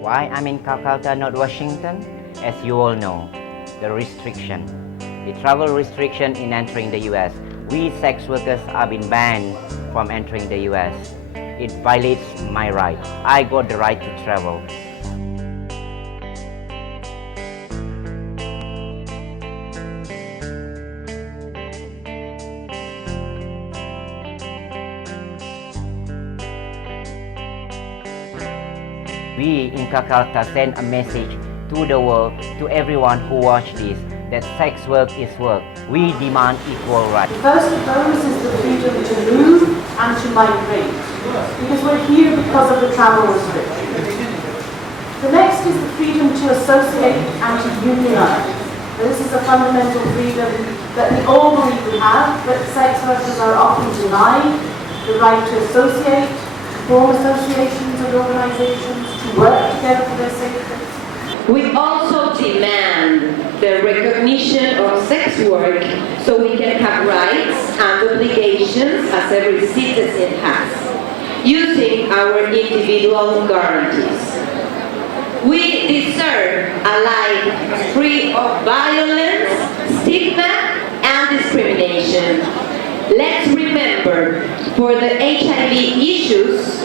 Why I'm in Kolkata, not Washington? As you all know, the restriction, the travel restriction in entering the US. We sex workers have been banned from entering the US. It violates my right. I got the right to travel. We in Kolkata send a message to the world, to everyone who watch this, that sex work is work. We demand equal rights. First and foremost is the freedom to move and to migrate, because we're here because of the travel restriction. The next is the freedom to associate and to unionize. This is a fundamental freedom that we all believe we have, but sex workers are often denied the right to associate, to form associations and organizations, to work together for their safety. We also demand the recognition of sex work so we can have rights and obligations as every citizen has, using our individual guarantees. We deserve a life free of violence, stigma, and discrimination. Let's remember, for the HIV issues,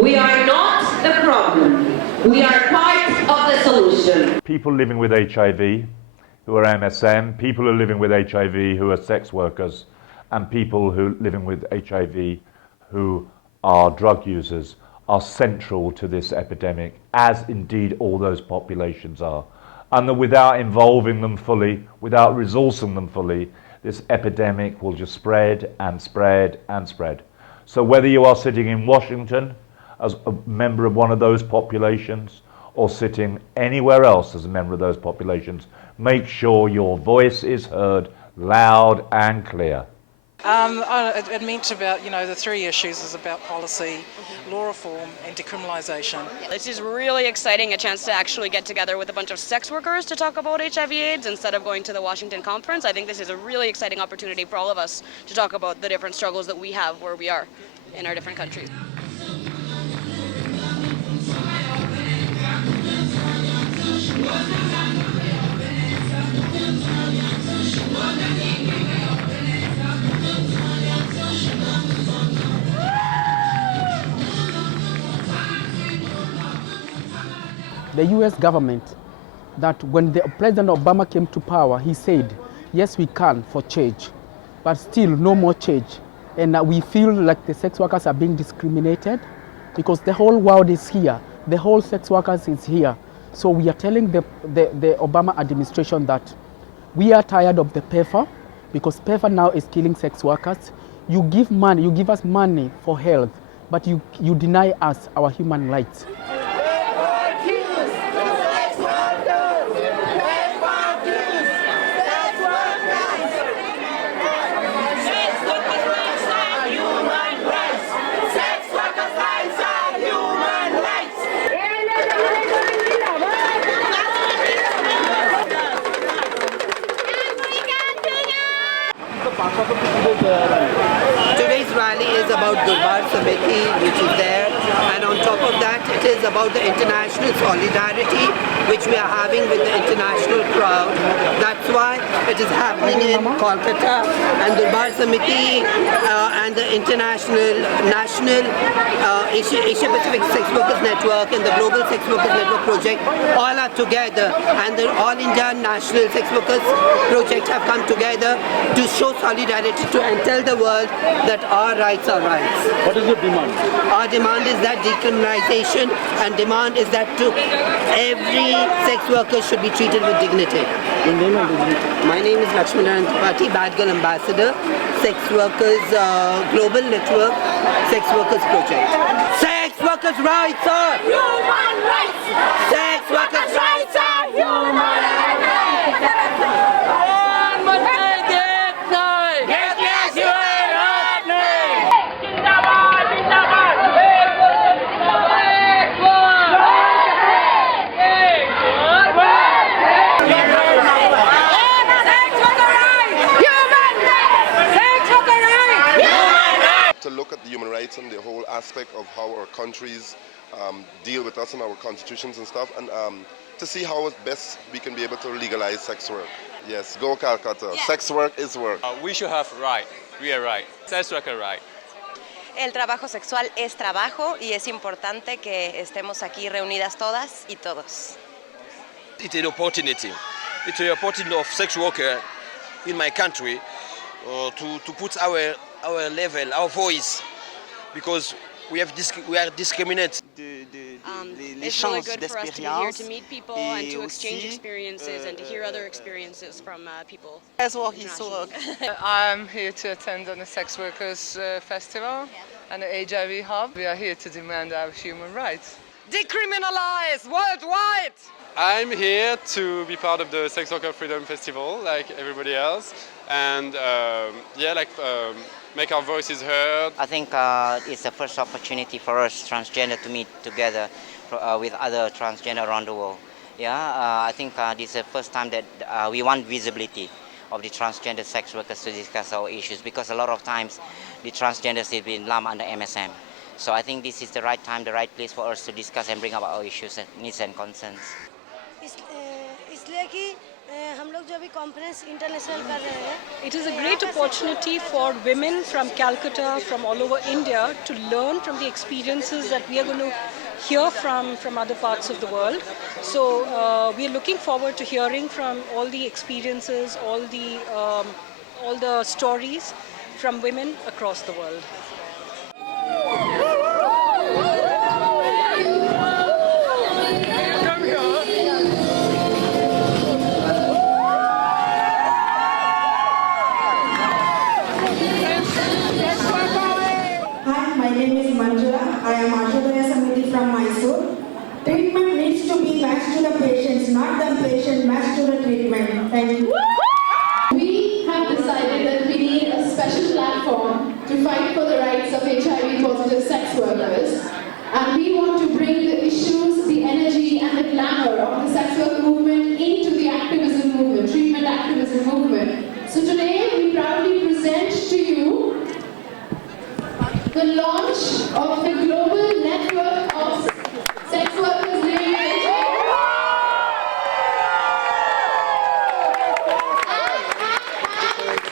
we are not the problem. We are part of the solution. People living with HIV who are MSM, people who are living with HIV who are sex workers, and people who are living with HIV who are drug users are central to this epidemic, as indeed all those populations are. And that without involving them fully, without resourcing them fully, this epidemic will just spread and spread and spread. So whether you are sitting in Washington as a member of one of those populations or sitting anywhere else as a member of those populations, make sure your voice is heard loud and clear. It meant about, the three issues is about policy, law reform and decriminalisation. This is really exciting, a chance to actually get together with a bunch of sex workers to talk about HIV/AIDS instead of going to the Washington conference. I think this is a really exciting opportunity for all of us to talk about the different struggles that we have where we are in our different countries. The US government, that when the President Obama came to power, he said, yes, we can for change, but still no more change. And we feel like the sex workers are being discriminated because the whole world is here. The whole sex workers is here. So we are telling the Obama administration that we are tired of the PEPFAR because PEPFAR now is killing sex workers. You give money, you give us money for health, but you deny us our human rights. Today's rally is about Durbar Samiti, which is there, and on top of that, it is about the international solidarity which we are having with the international crowd. That's why it is happening in Kolkata, and Durbar Samiti and the International National Asia Pacific Sex Workers Network and the Global Sex Workers Network project all are together, and the All India National Sex Workers project have come together to show solidarity and tell the world that our rights are rights. What is your demand? Our demand is that decriminalization, and demand is that every sex worker should be treated with dignity. Your name and dignity? My name is Lakshman Tripathi, Bad Girl Ambassador, Sex Workers Global Network, Sex Workers Project. Sex workers' rights are human rights! Sex workers' rights are human rights! To look at the human rights and the whole aspect of how our countries deal with us in our constitutions and stuff, and to see how best we can be able to legalize sex work. Yes, go Kolkata. Yeah. Sex work is work. We should have right, real right, sex worker right. El trabajo sexual es trabajo y es importante que estemos aquí reunidas todas y todos. It's an opportunity. It's an opportunity of sex worker in my country to put our level, our voice, because we are discriminated. It's really good for us to be here to meet people and to exchange experiences and to hear other experiences from people. Sex work is work. I'm here to attend on the Sex Workers Festival and the HIV Hub. We are here to demand our human rights. Decriminalize worldwide! I'm here to be part of the Sex Worker Freedom Festival, like everybody else, and make our voices heard. I think it's the first opportunity for us transgender to meet together with other transgender around the world. I think this is the first time that we want visibility of the transgender sex workers to discuss our issues, because a lot of times the transgenders have been lumped under MSM. So I think this is the right time, the right place for us to discuss and bring up our issues and needs and concerns. It is a great opportunity for women from Calcutta, from all over India, to learn from the experiences that we are going to hear from other parts of the world. So we are looking forward to hearing from all the experiences, all the stories from women across the world. My name is Manjula. I am Ashadaya Samiti from Mysore. Treatment needs to be matched to the patients, not the patient matched to the treatment. Thank you. We have decided that we need a special platform to fight for the rights of HIV-positive sex workers. And we want to bring the issues, the energy and the glamour of the sex work movement into the activism movement, treatment activism movement. So today we proudly present to you the launch of the global network of sex workers living with HIV.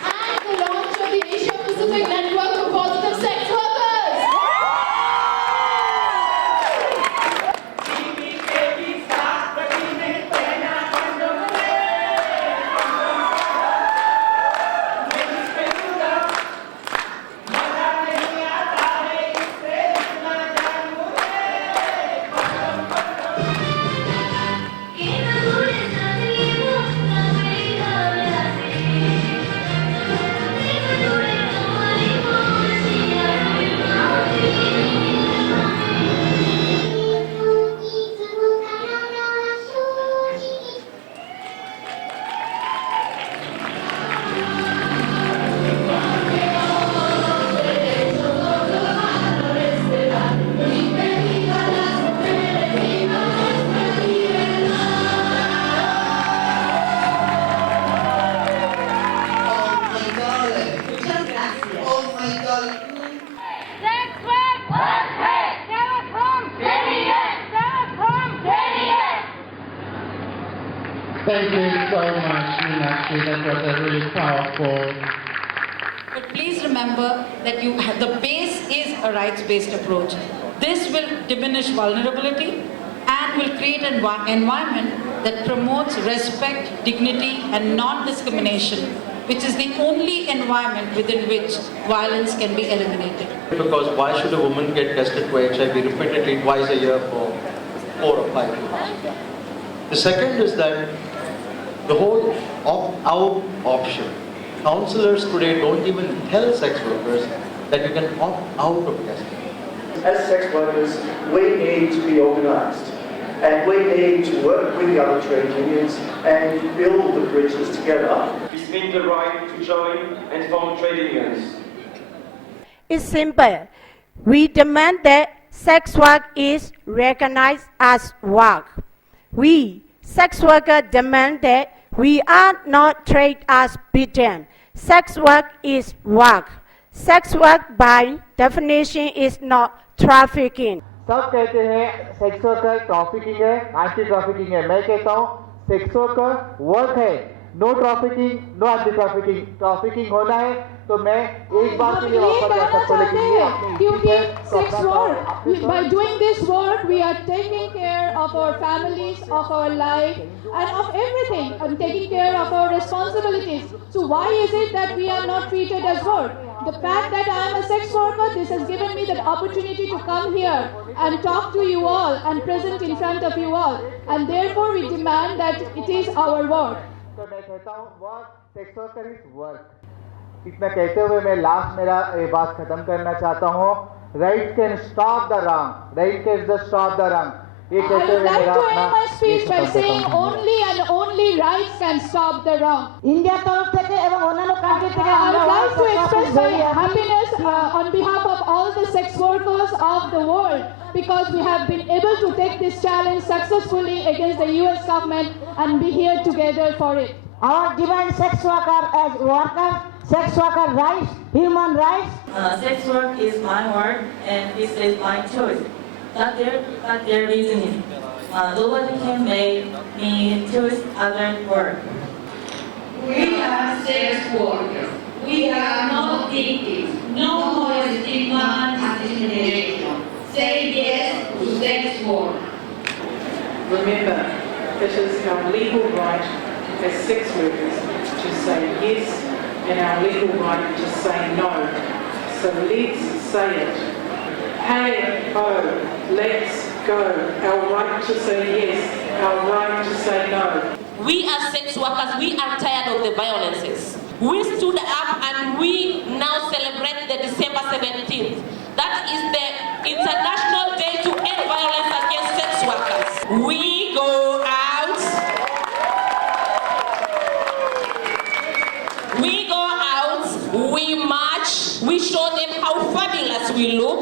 And the launch of the Asia Pacific Network of Positive Sex Workers. Thank you so much, Meenakshi. That was a really powerful. But please remember that the base is a rights-based approach. This will diminish vulnerability and will create an environment that promotes respect, dignity, and non-discrimination, which is the only environment within which violence can be eliminated. Because why should a woman get tested for HIV repeatedly twice a year for 4 or 5 years? The second is that the whole opt-out option. Counselors today don't even tell sex workers that you can opt out of testing. As sex workers, we need to be organised, and we need to work with the other trade unions and build the bridges together. We speak the right to join and form trade unions. It's simple. We demand that sex work is recognized as work. We, sex workers, demand that we are not treated as beaten. Sex work is work. Sex work, by definition, is not trafficking. सब कहते हैं sex worker trafficking है, anti trafficking है। मैं कहता हूँ sex worker work है, no trafficking, no anti trafficking. Trafficking होना है तो मैं एक बार के लिए वापस जा सकता हूँ, लेकिन ये क्योंकि sex work, by doing this work we are taking care of our families, of our life and of everything, and taking care of our responsibilities. So why is it that we are not treated as work? The fact that I am a sex worker, this has given me the opportunity to come here and talk to you all and present in front of you all, and therefore we demand that it is our work. तो मैं कहता हूँ work, sex worker is work. इतना कहते हुए मैं last मेरा ये बात खत्म करना चाहता हूँ। Right can stop the wrong, right can just stop the wrong. ये I कहते would हुए like मेरा to अपना end my speech by saying only and only rights can stop the wrong. India তরফ থেকে এবং অন্যান্য কান্ট্রি থেকে I আমরা would like to sex workers express my very happy. happiness on behalf of all the sex workers of the world, because we have been able to take this challenge successfully against the US government and be here together for it. Our demand sex worker as worker, sex worker rights, human rights. Sex work is my work and this is my choice. Not their reasoning. Nobody can make me choose other work. We are sex workers. We are not victims. No more stigma and discrimination. Say yes to sex work. Remember, it is our legal right as sex workers to say yes and our legal right to say no. So let's say it. Hey, ho, let's go. Our right to say yes, our right to say no. We as sex workers, we are tired of the violences. We stood up and we now celebrate the December 17th. That is the International Day to End Violence Against Sex Workers. We go out. We go out, we march, we show them how fabulous we look.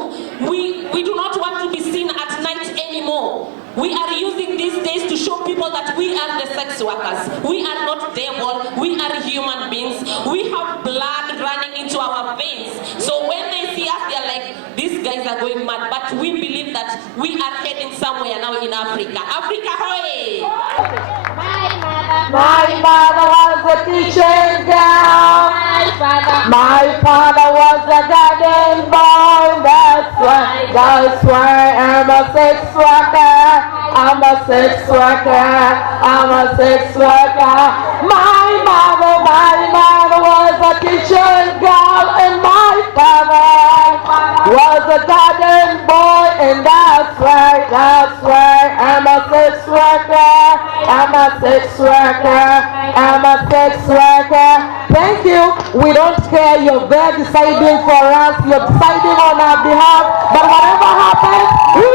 We do not want to be seen at night anymore. We are using these days to show people that we are the sex workers. We are not devil, we are human beings. We have blood running into our veins. So when they see us, they are like, these guys are going mad. But we believe that we are heading somewhere now in Africa. Africa, hoy! My mother was a teacher girl. My father was a garden boy. That's why I'm a sex worker. I'm a sex worker. I'm a sex worker. My mother was a teacher girl, and my father was a garden boy, and that's why I'm a sex worker. I'm a sex worker. I'm a sex worker. Thank you. We don't care. You're there deciding for us. You're deciding on our behalf. But whatever happens, we